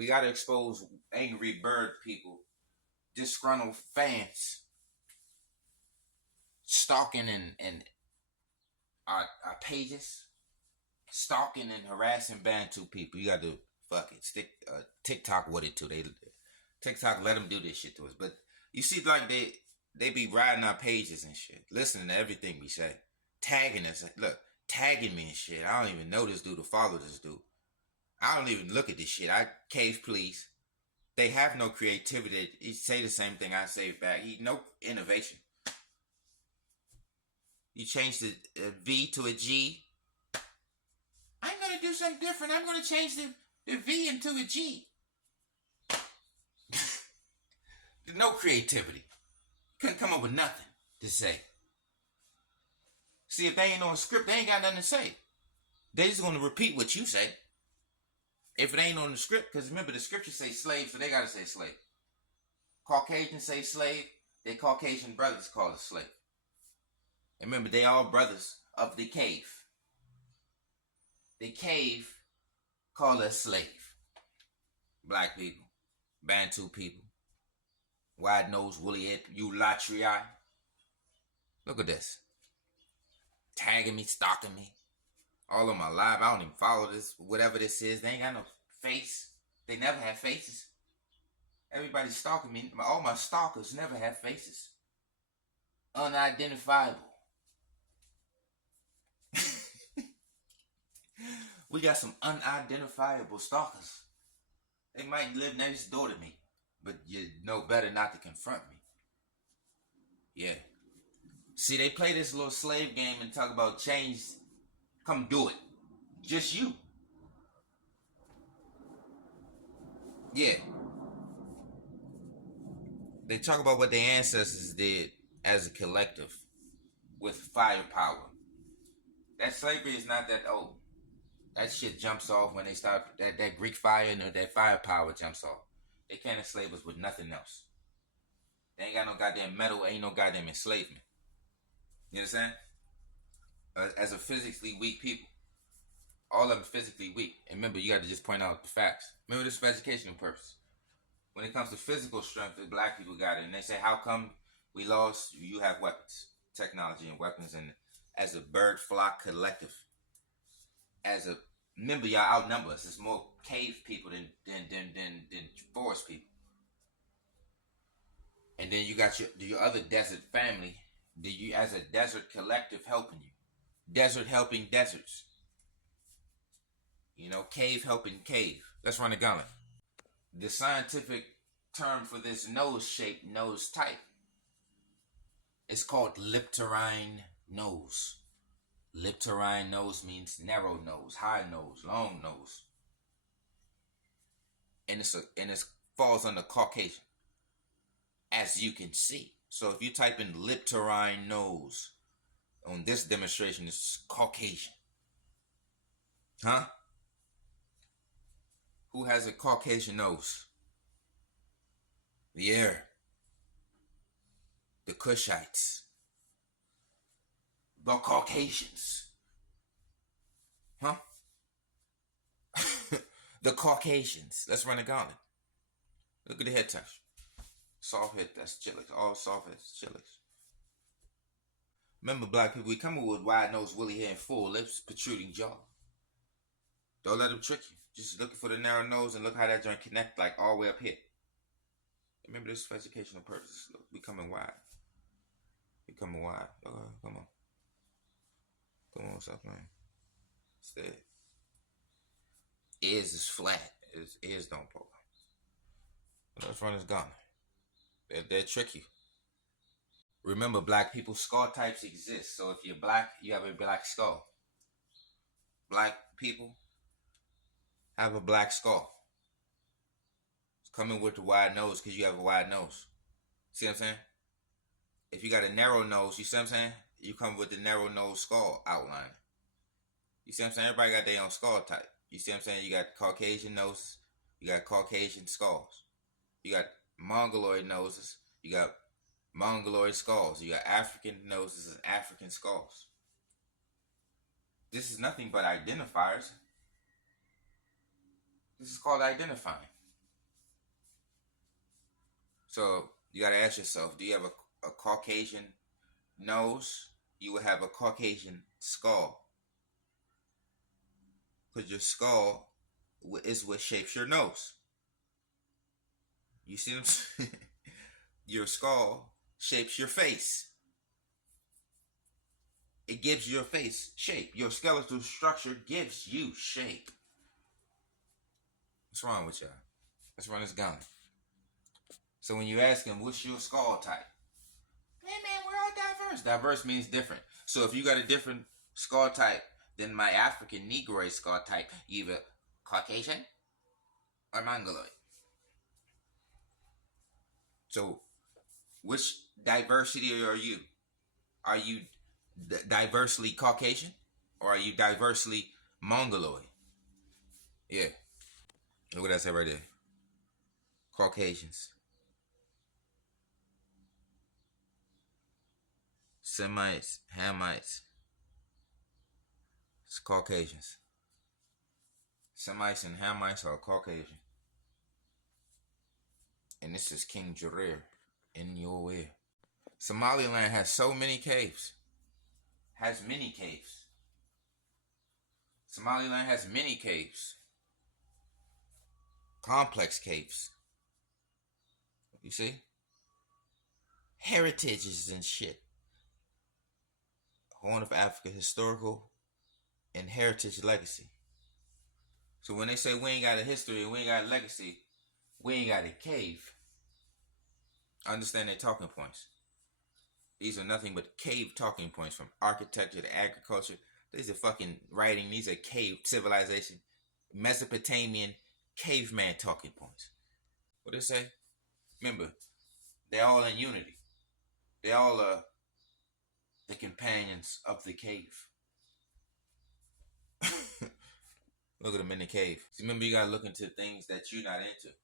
We got to expose angry bird people, disgruntled fans, stalking and our pages, stalking and harassing Bantu people. You got to fuck it. Stick TikTok with it too. TikTok let them do this shit to us. But you see, like they be riding our pages and shit, listening to everything we say, tagging us. Look, tagging me and shit. I don't even know this dude or follow this dude. I don't even look at this shit. I cave please. They have no creativity. They say the same thing I say back. No innovation. You change the V to a G. I'm going to do something different. I'm going to change the V into a G. No creativity. Couldn't come up with nothing to say. See, if they ain't on script, they ain't got nothing to say. They just going to repeat what you say. If it ain't on the script, because remember the scriptures say slave, so they got to say slave. Caucasians say slave, their Caucasian brothers call it slave. And remember, they all brothers of the cave. The cave call us slave. Black people, Bantu people, wide nose, woolly head, you latria. Look at this. Tagging me, stalking me. All of my life, I don't even follow this, whatever this is. They ain't got no face. They never have faces. Everybody's stalking me. All my stalkers never have faces. Unidentifiable. We got some unidentifiable stalkers. They might live next door to me, but you know better not to confront me. Yeah. See, they play this little slave game and talk about change. Come do it. Just you. Yeah. They talk about what their ancestors did as a collective with firepower. That slavery is not that old. That shit jumps off when they start, that Greek fire and that firepower jumps off. They can't enslave us with nothing else. They ain't got no goddamn metal, ain't no goddamn enslavement. You understand? As a physically weak people. All of them physically weak. And remember, you got to just point out the facts. Remember, this for educational purpose. When it comes to physical strength, the black people got it. And they say, how come we lost? You have weapons, technology and weapons. And as a bird flock collective, remember, y'all outnumber us. There's more cave people than forest people. And then you got your other desert family. You as a desert collective helping you. Desert helping deserts. Cave helping cave. Let's run a gauntlet. The scientific term for this nose shape, nose type, is called ellipterine nose. Ellipterine nose means narrow nose, high nose, long nose. And it falls under Caucasian, as you can see. So if you type in ellipterine nose on this demonstration, it's Caucasian. Huh? Who has a Caucasian nose? Yeah. The Kushites. The Caucasians. Huh? The Caucasians. Let's run a gauntlet. Look at the head touch. Soft head, that's chilies. All soft heads, chilies. Remember, black people, we come with wide nose, woolly hair, and full lips, protruding jaw. Don't let them trick you. Just looking for the narrow nose and look how that joint connect like all the way up here. Remember, this is for educational purposes. Look, we coming wide. We coming wide. Come on. Come on, stop playing. Stay. Ears is flat. Ears don't poke. Let's run this gun. They're tricky. Remember, black people, skull types exist. So if you're black, you have a black skull. Black people have a black skull. It's coming with the wide nose because you have a wide nose. See what I'm saying? If you got a narrow nose, you see what I'm saying? You come with the narrow nose skull outline. You see what I'm saying? Everybody got their own skull type. You see what I'm saying? You got Caucasian noses. You got Caucasian skulls. You got Mongoloid noses. You got Mongoloid skulls. You got African noses and African skulls. This is nothing but identifiers. This is called identifying. So you got to ask yourself, do you have a Caucasian nose? You would have a Caucasian skull. Because your skull is what shapes your nose. You see what I'm saying? Your skull shapes your face. It gives your face shape. Your skeletal structure gives you shape. What's wrong with y'all? Let's run this gun. So when you ask him, what's your skull type? Hey man, we're all diverse. Diverse means different. So if you got a different skull type than my African Negroid skull type, either Caucasian or Mongoloid. So which diversity are you? Are you diversely Caucasian or are you diversely Mongoloid? Yeah. Look what I said right there. Caucasians. Semites, Hamites. It's Caucasians. Semites and Hamites are Caucasian. And this is King Jarir in your ear. Somaliland has so many caves. Has many caves. Somaliland has many caves. Complex caves. You see? Heritages and shit. Horn of Africa historical and heritage legacy. So when they say we ain't got a history, we ain't got a legacy, we ain't got a cave, understand their talking points. These are nothing but cave talking points, from architecture to agriculture. These are fucking writing. These are cave civilization, Mesopotamian caveman talking points. What they say? Remember, they're all in unity. They all are the companions of the cave. Look at them in the cave. See, remember, you gotta look into things that you're not into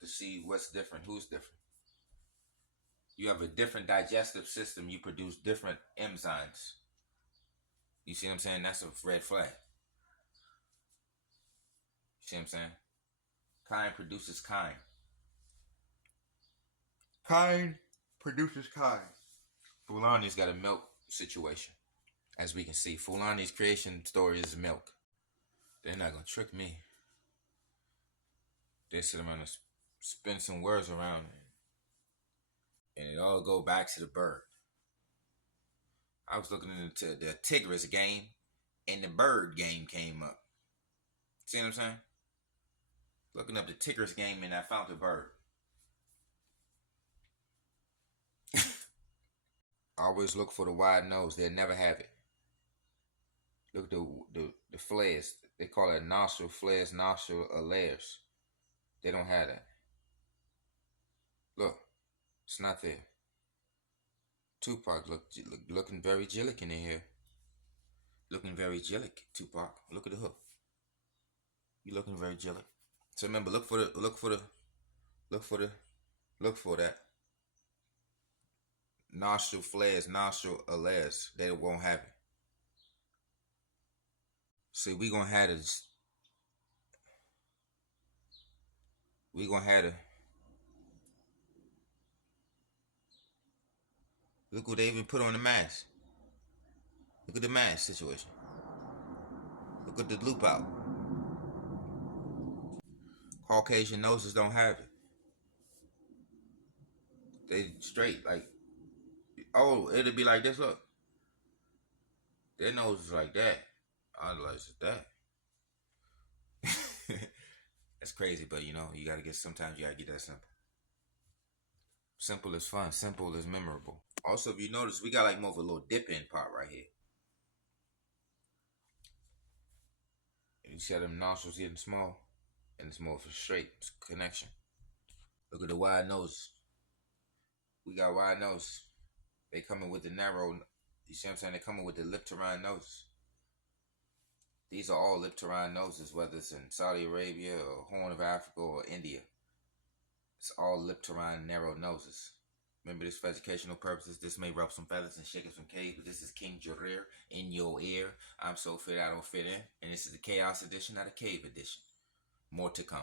to see what's different, who's different. You have a different digestive system. You produce different enzymes. You see what I'm saying? That's a red flag. You see what I'm saying? Kind produces kind. Kind produces kind. Fulani's got a milk situation. As we can see, Fulani's creation story is milk. They're not going to trick me. They sit around and spin some words around, and it all go back to the bird. I was looking into the Tigris game, and the bird game came up. See what I'm saying? Looking up the Tigris game, and I found the bird. Always look for the wide nose. They'll never have it. Look at the flares. They call it nostril flares, nostril alaires. They don't have that. Look, it's not there. Tupac looking very Jillic in here. Looking very Jillic, Tupac. Look at the hook. You looking very Jillic. So remember, look for that. Nostril flares, nostril alaires. They won't have it. See, we gonna have this. We gonna have to. Look what they even put on the mask. Look at the mask situation. Look at the loop out. Caucasian noses don't have it. They straight, like, oh, it'll be like this, look. Their nose is like that. I realize it's that. That's crazy, but you know, sometimes you gotta get that simple. Simple is fun. Simple is memorable. Also, if you notice, we got like more of a little dip-in part right here. You see how them nostrils getting small? And it's more of a straight connection. Look at the wide nose. We got wide nose. They coming with the narrow, you see what I'm saying? They coming with the lip to Rhine noses. These are all lip to Rhine noses, whether it's in Saudi Arabia or Horn of Africa or India. It's all lip to Rhine narrow noses. Remember this for educational purposes. This may rub some feathers and shake some caves, but this is King Jarir in your ear. I'm so fit I don't fit in. And this is the Chaos edition, not a Cave edition. More to come.